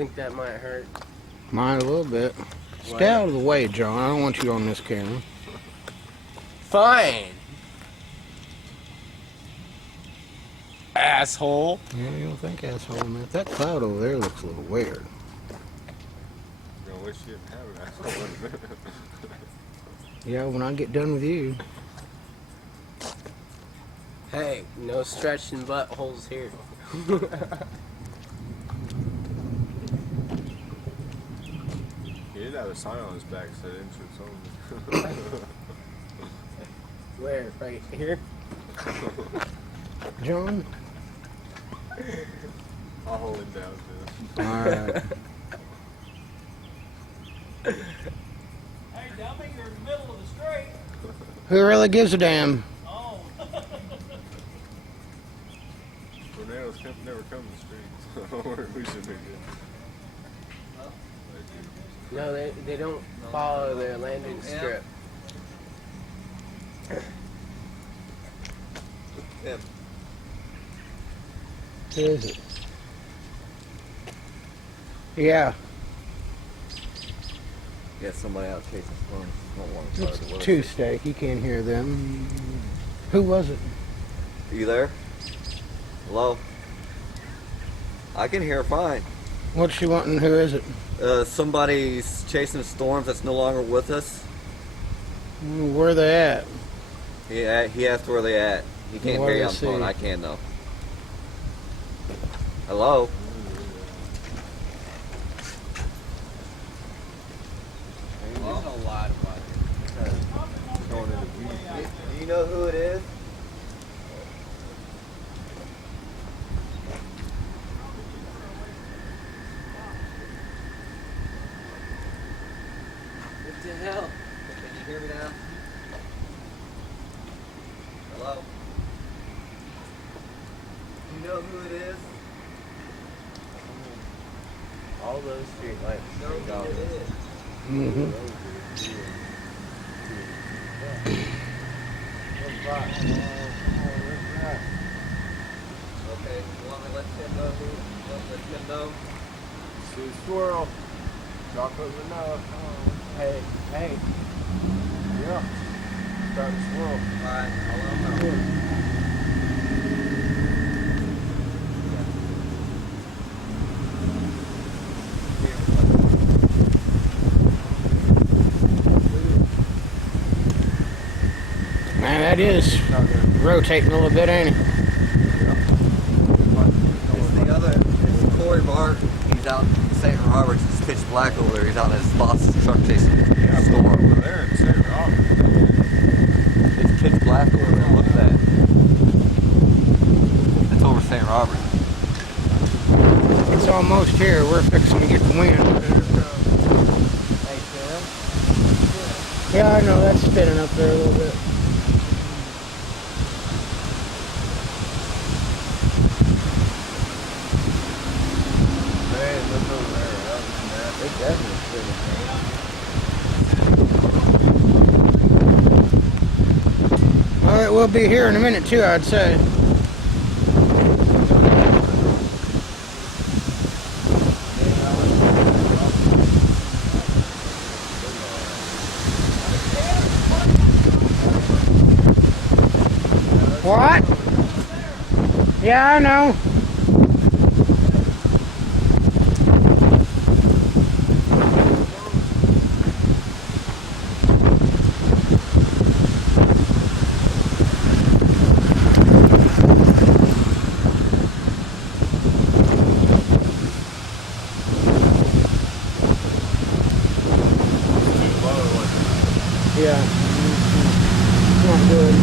Think that might hurt? Might a little bit. Stay out of the way, John. I don't want you on this camera. Fine. Asshole. Yeah, you don't think asshole, man. That cloud over there looks a little weird. You know, wish you didn't have an asshole in a minute. Yeah, when I get done with you. Hey, no stretching buttholes here. He did have a sign on his back that said entrance only. Where? Right here? John? I'll hold him down too. Alright. Hey, dummy, you're in the middle of the street. Who really gives a damn? Oh. Tornadoes never come to the streets. We should be good. No, they don't follow their landing strip. Yeah. Who is it? Yeah. Yeah, somebody out chasing storms. Don't want to It's Tuesday. You can't hear them. Who was it? Are you there? Hello? I can hear fine. What's she wanting? Who is it? Somebody's chasing storms that's no longer with us. Where they at? He asked where they at. He can't Where hear you they on the phone. see? I can though. Hello? There's a lot of Going in the weeds. Do you know who it is? What the hell? Can you hear me now? Hello? Do you know who it is? all those street lights. No, who it is. Mm-hmm. Okay, you want me to let Tim know who? Let Tim know? See a squirrel. Chocolate vanilla. Hey, hey. Yeah. Got a squirrel. Alright, I'll let him know. Man, that is rotating a little bit, ain't it? It's the other, it's Corey Bart. He's out in St. Roberts. It's pitch black over there. He's out in his boss's truck chasing a storm. Over there in St. Robert. It's pitch black over there. Look at that. It's over St. Robert. It's almost here. We're fixing to get the wind. Hey, Sam. Yeah, I know. That's spinning up there a little bit. Man, look over there. They definitely spinning. All right, we'll be here in a minute too, I'd say. What? Yeah, I know. Yeah. It's not good.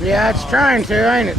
Yeah, it's trying to, ain't it?